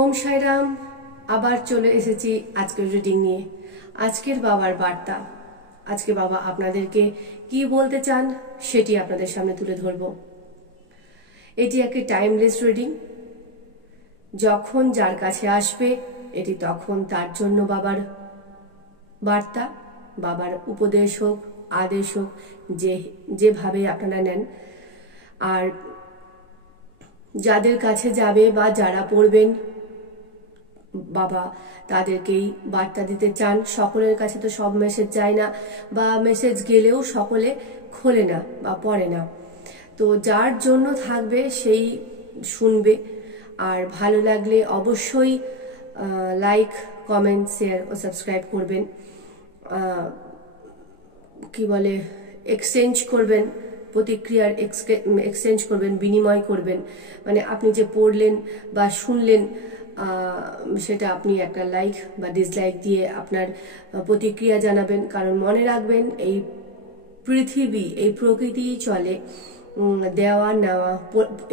ওম সাইরাম। আবার চলে এসেছি আজকের রিডিং নিয়ে। আজকের বাবার বার্তা, আজকে বাবা আপনাদেরকে কি বলতে চান সেটি আপনাদের সামনে তুলে ধরব। এটি একটি টাইমলেস রিডিং। যখন যার কাছে আসবে এটি তখন তার জন্য বাবার বার্তা, বাবার উপদেশ হোক, আদেশ হোক, যেভাবে আপনারা নেন। আর যাদের কাছে যাবে বা যারা পড়বেন বাবা তাদেরকেই বার্তা দিতে চান। সকলের কাছে তো সব মেসেজ যায় না, বা মেসেজ গেলেও সকলে খোলে না বা পড়ে না। তো যার জন্য থাকবে সেই শুনবে। আর ভালো লাগলে অবশ্যই লাইক, কমেন্ট, শেয়ার ও সাবস্ক্রাইব করবেন। কি বলে, এক্সচেঞ্জ করবেন, প্রতিক্রিয়ার এক্সচেঞ্জ করবেন, বিনিময় করবেন। মানে আপনি যে পড়লেন বা শুনলেন সেটা আপনি একটা লাইক বা ডিসলাইক দিয়ে আপনার প্রতিক্রিয়া জানাবেন। কারণ মনে রাখবেন, এই পৃথিবী, এই প্রকৃতি চলে দেওয়া নেওয়া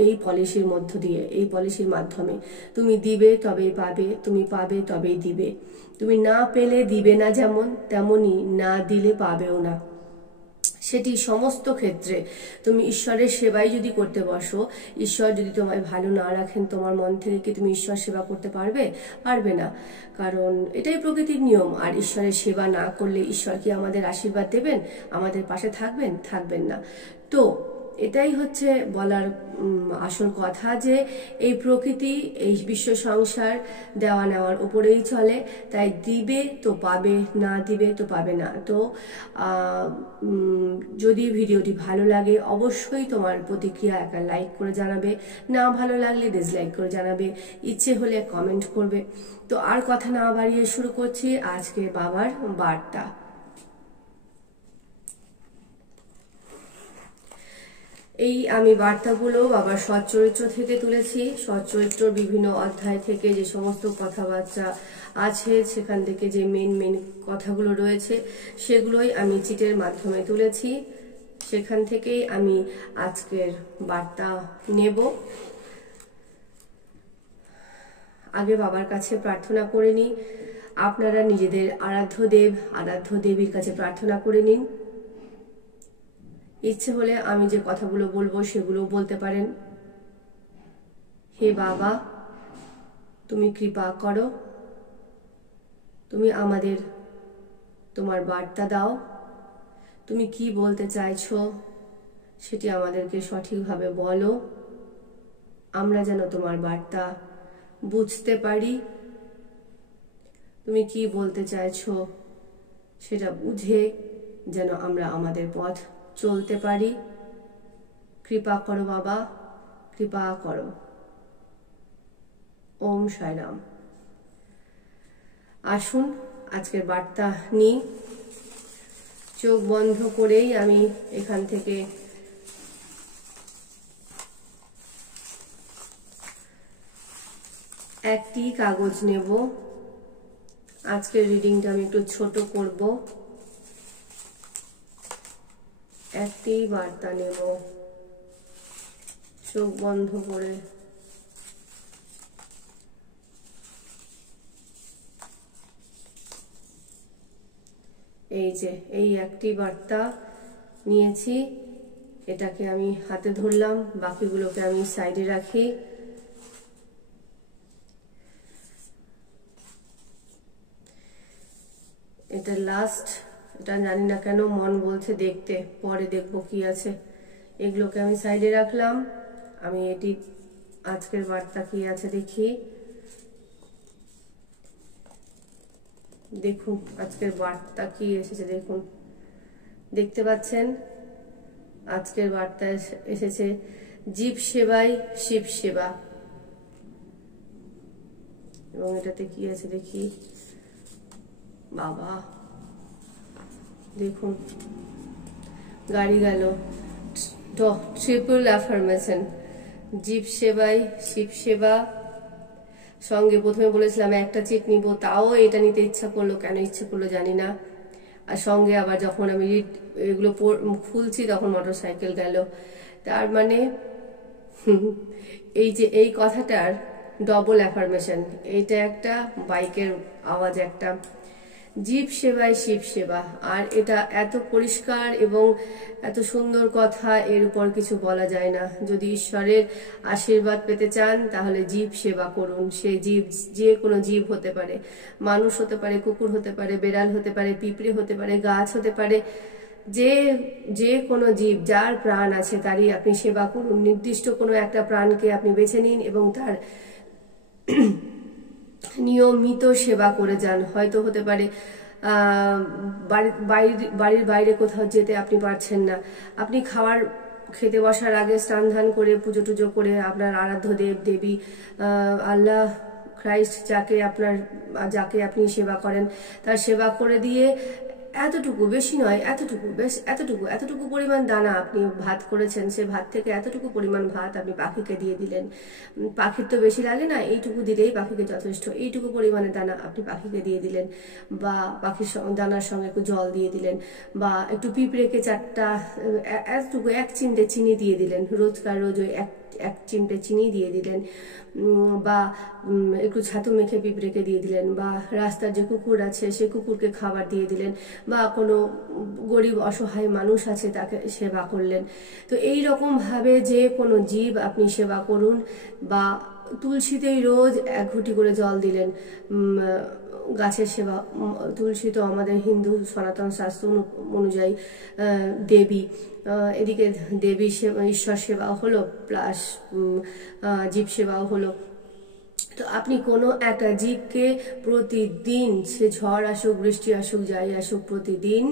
এই পলিসির মধ্য দিয়ে, এই পলিসির মাধ্যমে। তুমি দিবে তবেই পাবে, তুমি পাবে তবেই দিবে। তুমি না পেলে দিবে না, যেমন তেমনি না দিলে পাবেও না। সেটি সমস্ত ক্ষেত্রে। তুমি ঈশ্বরের সেবাই যদি করতে বসো, ঈশ্বর যদি তোমায় ভালো না রাখেন, তোমার মন থেকে কি তুমি ঈশ্বর সেবা করতে পারবে? পারবে না। কারণ এটাই প্রকৃতির নিয়ম। আর ঈশ্বরের সেবা না করলে ঈশ্বর কি আমাদের আশীর্বাদ দেবেন? আমাদের পাশে থাকবেন? থাকবেন না। তো এটাই হচ্ছে বলার আসল কথা, যে এই প্রকৃতি, এই বিশ্ব সংসার দেওয়া নেওয়ার উপরেই চলে। তাই দিবে তো পাবে, না দিবে তো পাবে না। তো যদি ভিডিওটি ভালো লাগে অবশ্যই তোমার প্রতিক্রিয়া একটা লাইক করে জানাবে, না ভালো লাগলে ডিসলাইক করে জানাবে, ইচ্ছে হলে কমেন্ট করবে। তো আর কথা না বাড়িয়ে শুরু করছি আজকে বাবার বার্তা। এই আমি বার্তাগুলো বাবার সচ্চরিত্র থেকে তুলেছি। সচ্চরিত্রর বিভিন্ন অধ্যায় থেকে যে সমস্ত কথাবার্তা আছে, সেখান থেকে যে মেন কথাগুলো রয়েছে সেগুলোই আমি চিটের মাধ্যমে তুলেছি। সেখান থেকেই আমি আজকের বার্তা নেব। আগে বাবার কাছে প্রার্থনা করে নিই। আপনারা নিজেদের আরাধ্য দেব, আরাধ্য দেবীর কাছে প্রার্থনা করে নিন। ইচ্ছে হলে আমি যে কথাগুলো বলবো সেগুলো বলতে পারেন। হে বাবা, তুমি কৃপা করো, তুমি আমাদের তোমার বার্তা দাও। তুমি কি বলতে চাইছো সেটি আমাদেরকে সঠিকভাবে বলো, আমরা যেন তোমার বার্তা বুঝতে পারি। তুমি কি বলতে চাইছো সেটা বুঝে যেন আমরা আমাদের পথ চলতে পারি। কৃপা করো বাবা, কৃপা করো। ওম সাইরাম। আসুন আজকের বার্তা নিই। চোখ বন্ধ করেই আমি এখান থেকে একটি কাগজ নেব। আজকের রিডিংটা আমি একটু ছোট করব। একটি বার্তা নেব চোখ বন্ধ করে। এই যে এই একটি বার্তা নিয়েছি, এটাকে আমি হাতে ধরলাম, বাকিগুলোকে আমি সাইডে রাখি। এটা লাস্ট, এটা জানি না কেন মন বলছে দেখতে, পরে দেখবো কি আছে। এগুলোকে আমি সাইডে রাখলাম। আমি এটি আজকের বার্তা কি আছে দেখি। দেখুন আজকের বার্তা কি এসেছে, দেখুন, দেখতে পাচ্ছেন? আজকের বার্তা এসেছে জীব সেবাই শিব সেবা। এবং এটাতে কি আছে দেখি। বাবা দেখুন, গাড়ি গেল। ট্রিপল অ্যাফার্মেশন, জীব সেবাই শিব সেবা। সঙ্গে প্রথমে বলেছিলাম একটা চিট নিব, তাও এটা নিতে ইচ্ছা করলো, কেন ইচ্ছা করলো জানি না। আর সঙ্গে আবার যখন আমি এগুলো খুলছি তখন মোটর সাইকেল গেল। তার মানে এই যে এই কথাটার ডবল অ্যাফার্মেশন, এটা একটা, বাইকের আওয়াজ একটা, জীব সেবায় শিব সেবা। আর এটা এত পরিষ্কার এবং এত সুন্দর কথা, এর উপর কিছু বলা যায় না। যদি ঈশ্বরের আশীর্বাদ পেতে চান তাহলে জীব সেবা করুন। সে জীব যে কোনো জীব হতে পারে, মানুষ হতে পারে, কুকুর হতে পারে, বেড়াল হতে পারে, পিঁপড়ে হতে পারে, গাছ হতে পারে, যে কোনো জীব, যার প্রাণ আছে তারই আপনি সেবা করুন। নির্দিষ্ট কোনো একটা প্রাণকে আপনি বেছে নিন এবং তার নিয়মিত সেবা করে যান। হয়তো হতে পারে বাড়ির বাইরে কোথাও যেতে আপনি পারছেন না, আপনি খেতে বসার আগে স্নান ধান করে পুজো টুজো করে আপনার আরাধ্য দেব দেবী আল্লাহ খ্রাইস্ট যাকে আপনি সেবা করেন তার সেবা করে দিয়ে এতটুকু, বেশি নয়, এতটুকু পরিমাণ দানা আপনি ভাত করেছেন, সে ভাত থেকে এতটুকু পরিমাণ ভাত আপনি পাখিকে দিয়ে দিলেন। পাখির তো বেশি লাগে না, এইটুকু দিলেই পাখিকে যথেষ্ট। এইটুকু পরিমাণে দানা আপনি পাখিকে দিয়ে দিলেন, বা পাখির দানার সঙ্গে একটু জল দিয়ে দিলেন, বা একটু পিঁপড়েকে এতটুকু 1 চিমটে চিনি দিয়ে দিলেন, রোজ ওই এক চিমটে চিনি দিয়ে দিলেন, বা একটু ছাতু মেখে পিঁপড়েকে দিয়ে দিলেন, বা রাস্তার যে কুকুর আছে সে কুকুরকে খাবার দিয়ে দিলেন, বা কোনো গরিব অসহায় মানুষ আছে তাকে সেবা করলেন। তো এই রকম ভাবে যে কোনো জীব আপনি সেবা করুন। বা তুলসীতেই রোজ 1 ঘুঁটি করে জল দিলেন, গাছের সেবা। তুলসী তো আমাদের হিন্দু সনাতন শাস্ত্র অনুযায়ী দেবী, এদিকে দেবী সেবা, ঈশ্বর সেবাও হলো, প্লাস জীব সেবাও হলো। তো আপনি কোনো একটা জীবকে প্রতিদিন, সে ঝড় আসুক বৃষ্টি আসুক যাই আসুক, প্রতিদিন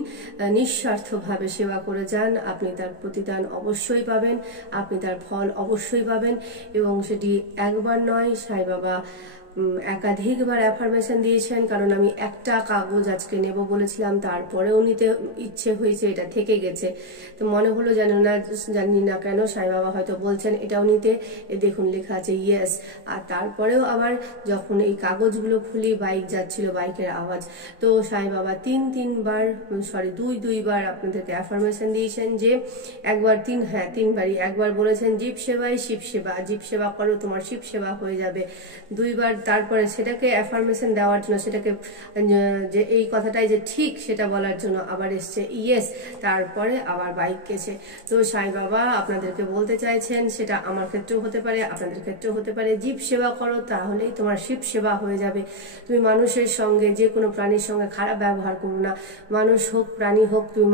নিঃস্বার্থভাবে সেবা করে যান, আপনি তার প্রতিদান অবশ্যই পাবেন, আপনি তার ফল অবশ্যই পাবেন। এবং সেটি একবার নয়, সাই বাবা একাধিকবার অ্যাফার্মেশন দিয়েছেন। কারণ আমি একটা কাগজ আজকে নেব বলেছিলাম, তারপরেও নিতে ইচ্ছে হয়েছে, এটা থেকে গেছে। তো মনে হলো জানি না কেন সাই বাবা হয়তো বলছেন এটাও নিতে। দেখুন লেখা আছে ইয়েস। আর তারপরেও আবার যখন এই কাগজগুলো খুলি, বাইক যাচ্ছিল, বাইকের আওয়াজ। তো সাই বাবা দুইবার আপনাদেরকে অ্যাফার্মেশন দিয়েছেন যে তিনবারই। একবার বলেছেন জীব সেবাই শিব সেবা, জীব সেবা করো তোমার শিব সেবা হয়ে যাবে। 2বার তারপরে সেটাকে অ্যাফার্মেশন দেওয়ার জন্য, সেটাকে যে এই কথাটাই যে ঠিক সেটা বলার জন্য আবার এসছে ইয়েস, তারপরে আবার বাইক গেছে। তো সাই বাবা আপনাদেরকে বলতে চাইছেন, সেটা আমার ক্ষেত্রেও হতে পারে, আপনাদের ক্ষেত্রেও হতে পারে, জীব সেবা করো তাহলেই তোমার শিব সেবা হয়ে যাবে। তুমি মানুষের সঙ্গে, যে কোনো প্রাণীর সঙ্গে খারাপ ব্যবহার করো না। মানুষ হোক প্রাণী হোক, তুমি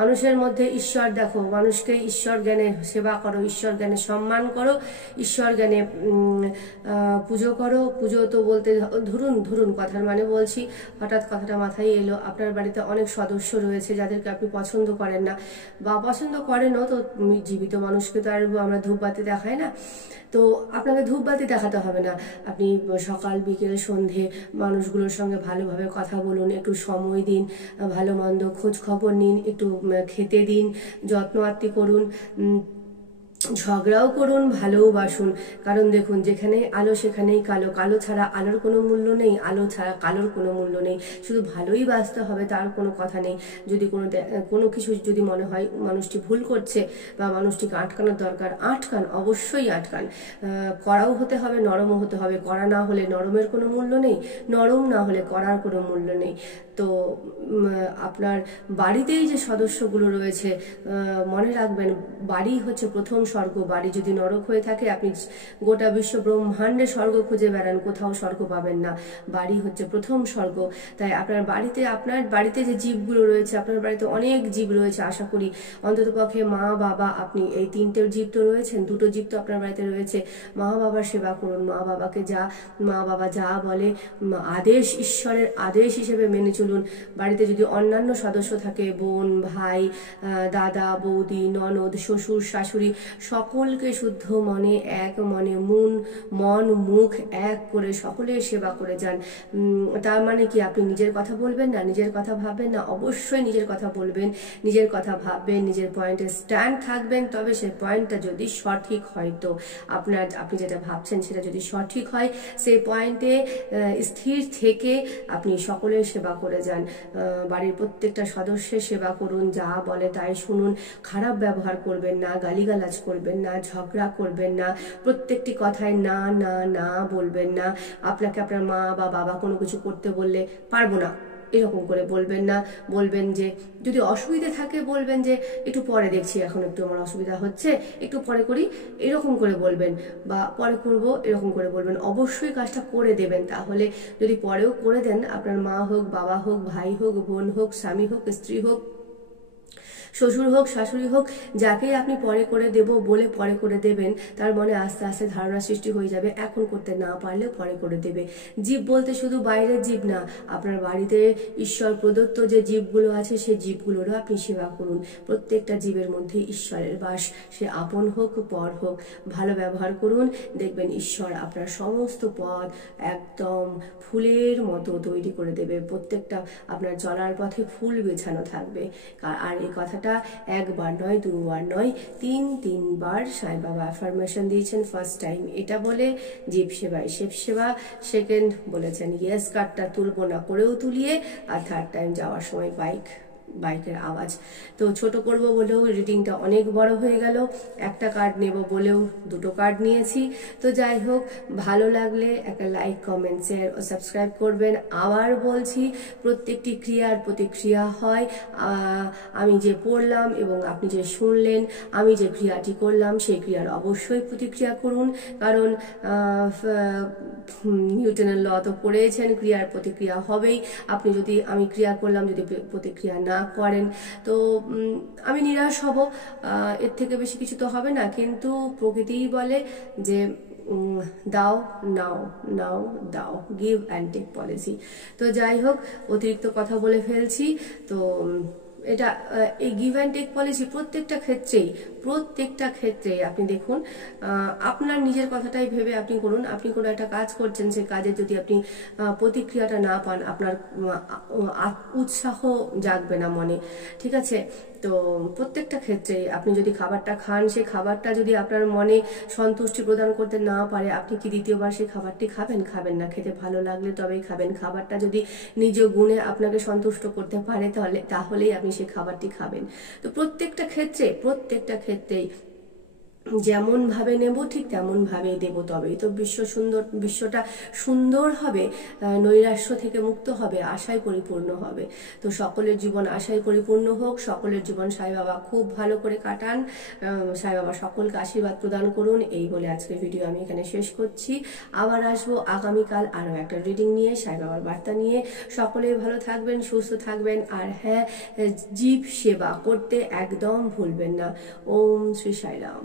মানুষের মধ্যে ঈশ্বর দেখো, মানুষকে ঈশ্বর জ্ঞানে সেবা করো, ঈশ্বর জ্ঞানে সম্মান করো, ঈশ্বর জ্ঞানে পুজো করো। পুজো তো বলতে ধরুন কথার মানে বলছি, হঠাৎ কথাটা মাথায় এলো, আপনার বাড়িতে অনেক সদস্য রয়েছে যাদেরকে আপনি পছন্দ করেন না, বা পছন্দ করেনও, তো জীবিত মানুষকে তো আর আমরা ধূপবাতি দেখাই না। তো আপনাকে ধূপবাতি দেখাতে হবে না, আপনি সকাল বিকেল সন্ধে মানুষগুলোর সঙ্গে ভালোভাবে কথা বলুন, একটু সময় দিন, ভালো মন্দ খোঁজ খবর নিন, একটু খেতে দিন, যত্ন আত্তি করুন, ঝগড়াও করুন, ভালোবাসুন। কারণ দেখুন, যেখানে আলো সেখানেই কালো, কালো ছাড়া আলোর কোনো মূল্য নেই, আলো ছাড়া কালোর কোনো মূল্য নেই। শুধু ভালোই বাঁচতে হবে তার কোনো কথা নেই। যদি কোনো কিছু যদি মনে হয় মানুষটি ভুল করছে বা মানুষটিকে আটকানোর দরকার, আটকান, অবশ্যই আটকান। কড়াও হতে হবে, নরমও হতে হবে। কড়া না হলে নরমের কোনো মূল্য নেই, নরম না হলে কড়ার কোনো মূল্য নেই। তো আপনার বাড়িতেই যে সদস্যগুলো রয়েছে, মনে রাখবেন বাড়ি হচ্ছে প্রথম স্বর্গ। বাড়ি যদি নরক হয়ে থাকে, আপনি গোটা বিশ্ব ব্রহ্মাণ্ডে স্বর্গ খুঁজে বেড়ান, কোথাও স্বর্গ পাবেন না। বাড়ি হচ্ছে প্রথম স্বর্গ। তাই আপনার বাড়িতে যে জীবগুলো রয়েছে, আপনার বাড়িতে অনেক জীব রয়েছে, আশা করি অন্ততপক্ষে মা বাবা, আপনি এই 3টে জীব তো রয়েছেন, 2টো জীব তো আপনার বাড়িতে রয়েছে। মা বাবার সেবা করুন, মা বাবা যা বলে আদেশ, ঈশ্বরের আদেশ হিসেবে মেনে চলুন। বাড়িতে যদি অন্যান্য সদস্য থাকে, বোন ভাই, দাদা বৌদি, ননদ, শ্বশুর শাশুড়ি, সকলকে শুদ্ধ মনে, এক মনে, মন মুখ এক করে সকলের সেবা করে যান। তার মানে কি আপনি নিজের কথা বলবেন না, নিজের কথা ভাববেন না? অবশ্যই নিজের কথা বলবেন, নিজের কথা ভাববেন, নিজের পয়েন্টে স্ট্যান্ড থাকবেন। তবে সেই পয়েন্টটা যদি সঠিক হয়, তো আপনি যেটা ভাবছেন সেটা যদি সঠিক হয়, সেই পয়েন্টে স্থির থেকে আপনি সকলের সেবা করে যান। বাড়ির প্রত্যেকটা সদস্যের সেবা করুন, যা বলে তাই শুনুন, খারাপ ব্যবহার করবেন না, গালিগালাজ করবেন না, ঝগড়া করবেন না, প্রত্যেকটি কথায় না না না বলবেন না। আপনাকে আপনার মা বা বাবা কোনো কিছু করতে বললে পারবো না এরকম করে বলবেন না। বলবেন যে যদি অসুবিধে থাকে বলবেন যে একটু পরে দেখছি, এখন একটু আমার অসুবিধা হচ্ছে, একটু পরে করি, এরকম করে বলবেন, বা পরে করব এরকম করে বলবেন। অবশ্যই কাজটা করে দেবেন। তাহলে যদি পরেও করে দেন, আপনার মা হোক, বাবা হোক, ভাই হোক, বোন হোক, স্বামী হোক, স্ত্রী হোক, শ্বশুর হোক, শাশুড়ি হোক, যাকেই আপনি পরে করে দেব বলে পরে করে দেবেন, তার মনে আস্তে আস্তে ধারণা সৃষ্টি হয়ে যাবে এখন করতে না পারলে পরে করে দেবে। জীব বলতে শুধু বাইরের জীব না, আপনার বাড়িতে ঈশ্বর প্রদত্ত যে জীবগুলো আছে সেই জীবগুলোরও আপনি সেবা করুন। প্রত্যেকটা জীবের মধ্যে ঈশ্বরের বাস, সে আপন হোক পর হোক, ভালো ব্যবহার করুন। দেখবেন ঈশ্বর আপনার সমস্ত পথ একদম ফুলের মতো তৈরি করে দেবে। প্রত্যেকটা আপনার চলার পথে ফুল বেছানো থাকবে। আর এই কথাটা একবার নয়, দুবার নয়, তিনবার সাই বাবা অ্যাফার্মেশন দিয়েছেন। ফার্স্ট টাইম এটা বলে জীব সেবায় শিব সেবা, সেকেন্ড বলেছেন ইয়েস কার্ডটা তুলবো না, করেও তুলিয়ে, আর থার্ড টাইম যাওয়ার সময় বাইকের আওয়াজ। তো ছোট করব বলেও রিডিংটা অনেক বড় হয়ে গেল, একটা কার্ড নেব বলেও দুটো কার্ড নিয়েছি। তো যাই হোক, ভালো লাগলে একটা লাইক, কমেন্ট, শেয়ার ও সাবস্ক্রাইব করবেন। আবার বলছি, প্রত্যেকটি ক্রিয়ার প্রতিক্রিয়া হয়। আমি যে পড়লাম এবং আপনি যে শুনলেন, আমি যে ক্রিয়াটি করলাম সেই ক্রিয়ার অবশ্যই প্রতিক্রিয়া করুন, কারণ নিউটনের ল তো পড়েছেন, ক্রিয়ার প্রতিক্রিয়া হবেই। আপনি যদি আমি ক্রিয়া করলাম যদি প্রতিক্রিয়া না করেন তো আমি নিরাশ হব, এর থেকে বেশি কিছু তো হবে না। কিন্তু প্রকৃতিই বলে যে দাও নাও, নাও দাও, গিভ অ্যান্ড টেক পলিসি। তো যাই হোক, অতিরিক্ত কথা বলে ফেলছি। তো এটা এই গিভ অ্যান্ড টেক পলিসি প্রত্যেকটা ক্ষেত্রেই আপনি দেখুন, আপনার নিজের কথাটাই ভেবে আপনি করুন। আপনি কোনো একটা কাজ করছেন, সেই কাজে যদি আপনি প্রতিক্রিয়াটা না পান, আপনার উৎসাহ জাগবে না মনে, ঠিক আছে? তো প্রত্যেকটা ক্ষেত্রে আপনি যদি খাবারটা খান, সেই খাবারটা যদি আপনার মনে সন্তুষ্টি প্রদান করতে না পারে, আপনি কি দ্বিতীয়বার সেই খাবারটি খাবেন না। খেতে ভালো লাগলে তবেই খাবেন। খাবারটা যদি নিজ গুণে আপনাকে সন্তুষ্ট করতে পারে তাহলেই আপনি সেই খাবারটি খাবেন। তো প্রত্যেকটা ক্ষেত্রেই যেমন ভাবে নেব ঠিক তেমন ভাবেই দেব, তবেই তো বিশ্বটা সুন্দর হবে, নৈরাশ্য থেকে মুক্ত হবে, আশায় পরিপূর্ণ হবে। তো সকলের জীবন আশায় পরিপূর্ণ হোক, সকলের জীবন সাই বাবা খুব ভালো করে কাটান, সাই বাবা সকলকে আশীর্বাদ প্রদান করুন। এই বলে আজকের ভিডিও আমি এখানে শেষ করছি। আবার আসবো আগামীকাল আরো একটা রিডিং নিয়ে, সাই বাবার বার্তা নিয়ে। সকলেই ভালো থাকবেন, সুস্থ থাকবেন, আর হ্যাঁ, জীব সেবা করতে একদম ভুলবেন না। ওম শ্রী সাইরাম।